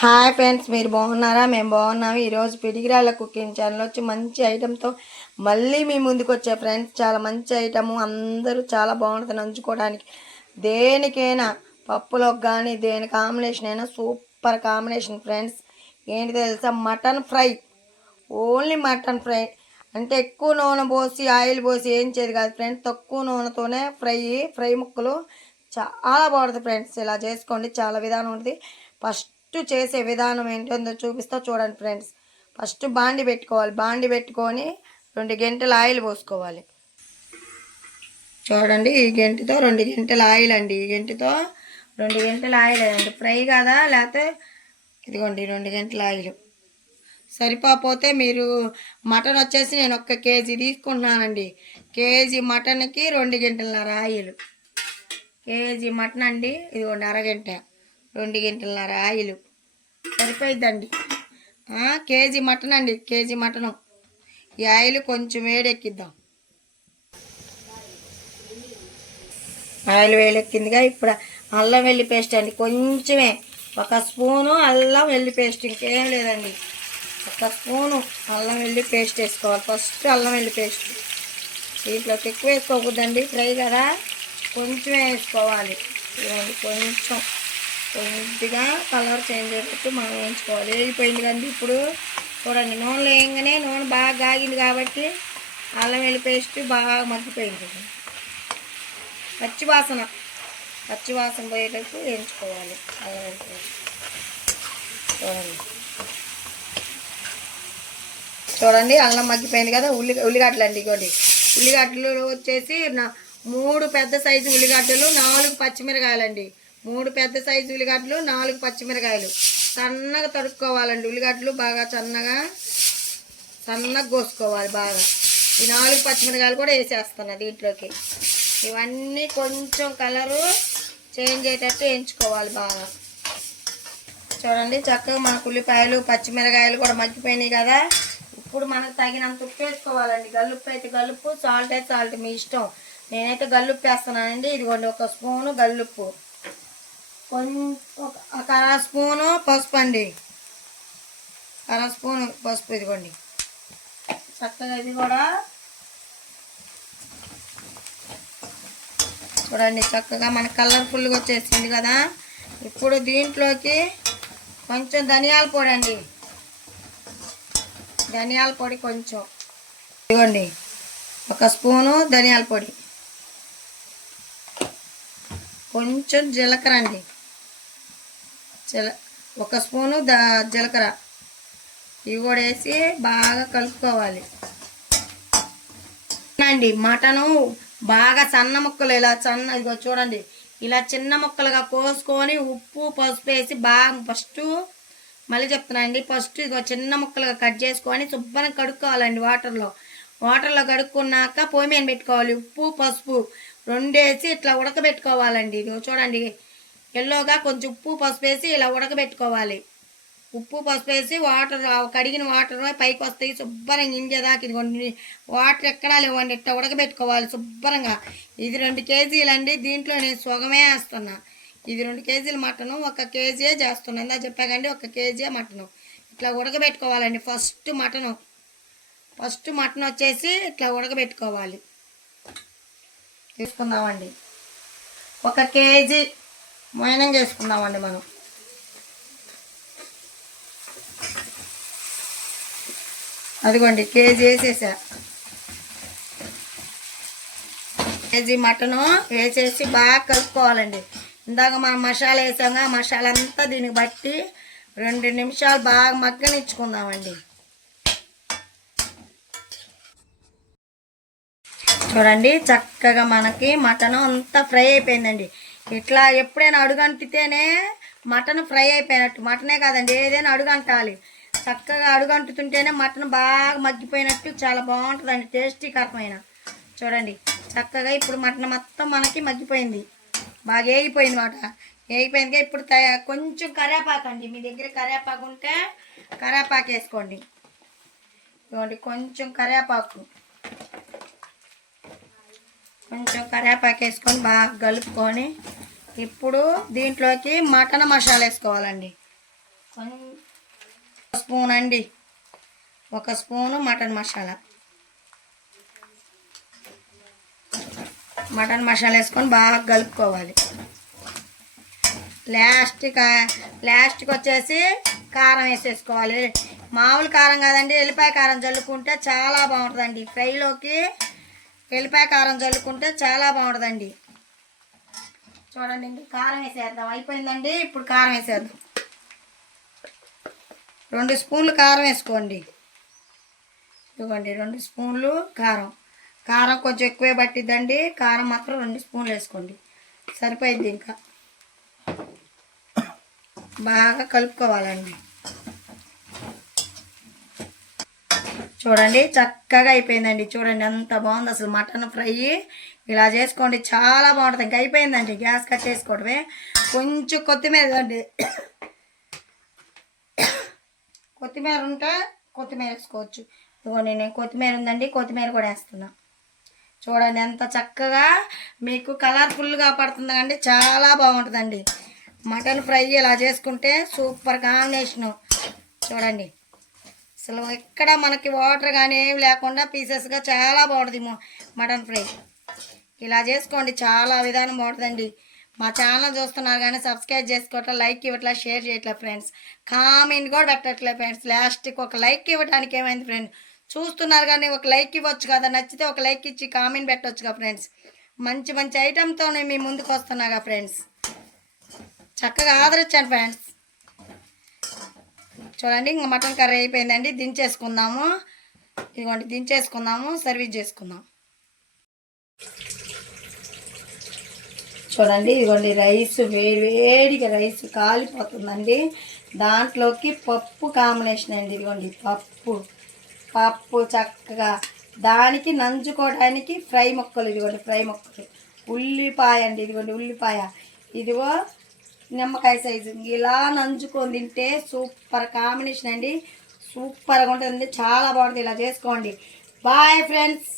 Hi friends మీరు బాగున్నారా? మేము బాగున్నాము. ఈరోజు పిడిగిరాల కుకింగ్ ఛానల్ వచ్చి మంచి ఐటెంతో మళ్ళీ మీ ముందుకు వచ్చే ఫ్రెండ్స్. చాలా మంచి ఐటము అందరూ చాలా బాగుంటుంది నంచుకోవడానికి. దేనికైనా పప్పులోకి కానీ దేని కాంబినేషన్ అయినా సూపర్ కాంబినేషన్ ఫ్రెండ్స్. ఏంటి తెలుసా? Mutton fry. Only mutton fry. అంటే ఎక్కువ నూనె పోసి ఆయిల్ పోసి ఏం చేయదు కాదు ఫ్రెండ్స్. తక్కువ నూనెతోనే ఫ్రై ఫ్రై ముక్కలు చాలా బాగుంటుంది ఫ్రెండ్స్. ఇలా చేసుకోండి. చాలా విధానం ఉంటుంది. ఫస్ట్ ఫస్ట్ చేసే విధానం ఏంటో చూపిస్తా చూడండి ఫ్రెండ్స్. ఫస్ట్ బాండి పెట్టుకోవాలి. బాండి పెట్టుకొని రెండు గంటల ఆయిల్ పోసుకోవాలి. చూడండి ఈ గంటతో రెండు గంటల ఆయిల్ అండి. ఈ గంటతో రెండు గంటల ఆయిల్ అండి ఫ్రై కదా? లేకపోతే ఇదిగోండి రెండు గంటల ఆయిల్. సరిపోతే మీరు మటన్ వచ్చేసి నేను ఒక్క కేజీ తీసుకుంటున్నానండి. కేజీ మటన్కి రెండు గంటలన్నర ఆయిల్. కేజీ మటన్ అండి. ఇదిగోండి అరగంట. రెండు గింటలన్నర ఆయిల్. సరిపోయిద్దండి. కేజీ మటన్ అండి కేజీ మటను. ఈ ఆయిల్ కొంచెం వేడెక్కిద్దాం. ఆయిల్ వేడెక్కిందిగా ఇప్పుడు అల్లం వెల్లి పేస్ట్ అండి కొంచెమే. ఒక స్పూను అల్లం వెల్లి పేస్ట్ ఇంకేం లేదండి. ఒక స్పూను అల్లం వెల్లి పేస్ట్ వేసుకోవాలి ఫస్ట్ అల్లం వెల్లి పేస్ట్. దీంట్లోకి ఎక్కువ వేసుకోకూడదండి ఫ్రై కదా? కొంచెం వేసుకోవాలి. కొంచెం. కొద్దిగా కలర్ చేంజ్ అయ్యేటట్టు మనం వేయించుకోవాలి వేగిపోయింది కానీ ఇప్పుడు. చూడండి నూనెలో వేయంగానే నూనె బాగా గాగింది కాబట్టి అల్లం వెల్లి పేస్ట్ బాగా మగ్గిపోయింది. పచ్చి వాసన పచ్చి వాసన పోయేటట్టు వేయించుకోవాలి అల్లం వెల్లి పేస్ట్. చూడండి. చూడండి అల్లం మగ్గిపోయింది కదా. ఉల్లి ఉల్లిగడ్డలు అండి ఇగోండి. ఉల్లిగడ్డలు వచ్చేసి నా మూడు పెద్ద సైజు ఉల్లిగడ్డలు నాలుగు పచ్చిమిరకాయలండి. మూడు పెద్ద సైజు ఉల్లిగడ్డలు నాలుగు పచ్చిమిరకాయలు. సన్నగా తడుక్కోవాలండి ఉల్లిగడ్డలు బాగా సన్నగా సన్నగా కోసుకోవాలి బాగా. ఈ నాలుగు పచ్చిమిరకాయలు కూడా వేసేస్తాను దీంట్లోకి. ఇవన్నీ కొంచెం కలరు చేంజ్ అయ్యేటట్టు వేయించుకోవాలి బాగా. చూడండి చక్కగా మనకు ఉల్లిపాయలు పచ్చిమిరకాయలు కూడా మగ్గిపోయినాయి కదా. ఇప్పుడు మనకు తగినంత ఉప్పు వేసుకోవాలండి. గల్లుప్పు అయితే గల్లుప్పు సాల్ట్ అయితే సాల్ట్. మీ ఇష్టం. నేనైతే గల్లుప్పు వేస్తున్నానండి. ఇదిగోండి ఒక స్పూను గల్లుప్పు. ఒక ఒక అర స్పూను పసుపు అండి. అర స్పూను పసుపు ఇదిగోండి. చక్కగా ఇది కూడా చూడండి చక్కగా మన కలర్ఫుల్గా వచ్చేసింది కదా. ఇప్పుడు దీంట్లోకి కొంచెం ధనియాల పొడి అండి. ధనియాల పొడి కొంచెం. ఇదిగోండి ఒక స్పూను ధనియాల పొడి. కొంచెం జీలకర్ర అండి. జల ఒక స్పూను ద జీలకర్ర. ఇవి కూడా వేసి బాగా కలుపుకోవాలి. అండి మటను బాగా సన్న ముక్కలు ఇలా సన్న ఇదిగో చూడండి ఇలా చిన్న ముక్కలుగా కోసుకొని ఉప్పు పసుపు వేసి బాగా ఫస్ట్ మళ్ళీ చెప్తున్నానండి ఫస్ట్ ఇదిగో చిన్న ముక్కలుగా కట్ చేసుకొని శుభ్రం కడుక్కోవాలండి వాటర్లో. వాటర్లో కడుక్కున్నాక పొయ్యి మీద పెట్టుకోవాలి ఉప్పు పసుపు రెండు వేసి ఇట్లా ఉడకబెట్టుకోవాలండి. ఇదిగో చూడండి ఎల్లోగా కొంచెం ఉప్పు పసుపు వేసి ఇలా ఉడకబెట్టుకోవాలి. ఉప్పు పసుపు వేసి వాటర్ కడిగిన వాటర్ పైకి వస్తాయి. శుభ్రంగా ఇంజేదాకా ఇదిగోండి. వాటర్ ఎక్కడా లేవండి. ఇట్లా ఉడకబెట్టుకోవాలి శుభ్రంగా. ఇది రెండు కేజీలు అండి. దీంట్లో నేను సుగమే వేస్తున్నా. ఇది రెండు కేజీల మటను. ఒక కేజీయే చేస్తున్నా. ఇందా చెప్పాకండి ఒక కేజీయే మటను. ఇట్లా ఉడకబెట్టుకోవాలండి. First mutton. ఫస్ట్ మటన్ వచ్చేసి ఇట్లా ఉడకబెట్టుకోవాలి. తీసుకుందామండి. ఒక కేజీ మైనం చేసుకుందామండి మనం. అదిగోండి కేజీ వేసేసా. కేజీ మటను వేసేసి బాగా కలుపుకోవాలండి. ఇందాక మనం మసాలా వేసాము మసాలా అంతా దీనికి బట్టి రెండు నిమిషాలు బాగా మగ్గనిచ్చుకుందామండి. చూడండి చక్కగా మనకి మటన్ అంతా ఫ్రై అయిపోయిందండి. ఇట్లా ఎప్పుడైనా అడుగంటితేనే మటన్ ఫ్రై అయిపోయినట్టు. మటనే కాదండి ఏదైనా అడుగంటాలి. చక్కగా అడుగంటుతుంటేనే మటన్ బాగా మగ్గిపోయినట్టు చాలా బాగుంటుందండి టేస్టీకరమైన. చూడండి చక్కగా ఇప్పుడు మటన్ మొత్తం మనకి మగ్గిపోయింది. బాగా వేగిపోయింది మాట వేగిపోయిందిగా ఇప్పుడు కొంచెం కరేపాకు అండి. మీ దగ్గర కరేపాకు ఉంటే కరేపాకు వేసుకోండి. ఇవ్వండి కొంచెం కరేపాకు కొంచెం కరివేపాకు వేసుకొని బాగా కలుపుకొని ఇప్పుడు దీంట్లోకి మటన్ మసాలా వేసుకోవాలండి. కొంచెం స్పూన్ అండి. ఒక spoon mutton masala. Mutton masala వేసుకొని బాగా కలుపుకోవాలి. లాస్ట్ లాస్ట్కి వచ్చేసి కారం వేసేసుకోవాలి. మామూలు కారం కాదండి ఎల్లిపాయ కారం చల్లుకుంటే చాలా బాగుంటుందండి. ఫ్రైలోకి ఎల్లిపాయ కారం చల్లుకుంటే చాలా బాగుంటుందండి. చూడండి కారం వేసేద్దాం. అయిపోయిందండి ఇప్పుడు కారం వేసేద్దాం. రెండు స్పూన్లు కారం వేసుకోండి. ఇవ్వండి రెండు స్పూన్లు కారం. కారం కొంచెం ఎక్కువే పట్టిద్దండి. కారం మాత్రం రెండు స్పూన్లు వేసుకోండి. సరిపోయింది ఇంకా. బాగా కలుపుకోవాలండి. చూడండి చక్కగా అయిపోయిందండి. చూడండి ఎంత బాగుంది. అసలు మటన్ ఫ్రై ఇలా చేసుకోండి చాలా బాగుంటుంది. ఇంకా అయిపోయిందండి గ్యాస్ కట్ చేసుకోవడమే. కొంచెం కొత్తిమీర అండి. కొత్తిమీర ఉంటే కొత్తిమీర వేసుకోవచ్చు. ఇదిగోండి నేను కొత్తిమీర ఉందండి కొత్తిమీర కూడా వేస్తున్నా. చూడండి ఎంత చక్కగా మీకు కలర్ఫుల్గా పడుతుంది అండి చాలా బాగుంటుందండి. మటన్ ఫ్రై ఇలా చేసుకుంటే సూపర్ కాంబినేషను. చూడండి. అసలు ఎక్కడ మనకి వాటర్ కానీ ఏమి లేకుండా పీసెస్గా చాలా బాగుంటుంది మటన్ ఫ్రై ఇలా చేసుకోండి చాలా విధానం బాగుంటుందండి. మా ఛానల్ చూస్తున్నారు కానీ సబ్స్క్రైబ్ చేసుకోవట్లే లైక్ ఇవ్వట్లే షేర్ చేయట్లే ఫ్రెండ్స్ కామెంట్ కూడా పెట్టట్లే ఫ్రెండ్స్ లాస్ట్కి ఒక లైక్ ఇవ్వడానికి ఏమైంది ఫ్రెండ్స్ చూస్తున్నారు కానీ ఒక లైక్ ఇవ్వచ్చు కదా నచ్చితే ఒక లైక్ ఇచ్చి కామెంట్ పెట్టవచ్చు కదా ఫ్రెండ్స్ మంచి మంచి ఐటెంతో నేను మీ ముందుకు వస్తున్నాగా ఫ్రెండ్స్ చక్కగా ఆదరించాను ఫ్రెండ్స్ చూడండి ఇంకా మటన్ కర్రీ అయిపోయిందండి దించేసుకుందాము. ఇదిగోండి దించేసుకుందాము సర్వీస్ చేసుకుందాం. చూడండి ఇదిగోండి రైస్ వేడి వేడిగా రైస్ కాలిపోతుందండి. దాంట్లోకి పప్పు కాంబినేషన్ అండి ఇదిగోండి పప్పు. పప్పు చక్కగా దానికి నంచుకోవడానికి ఫ్రై ముక్కలు ఇదిగోండి ఫ్రై ముక్కలు. ఉల్లిపాయ అండి ఇదిగోండి ఉల్లిపాయ. ఇదిగో నిమ్మకాయ సైజు ఇలా నంచుకొని తింటే సూపర్ కాంబినేషన్ అండి. సూపర్గా ఉంటుంది. చాలా బాగుంటుంది. ఇలా చేసుకోండి. Bye friends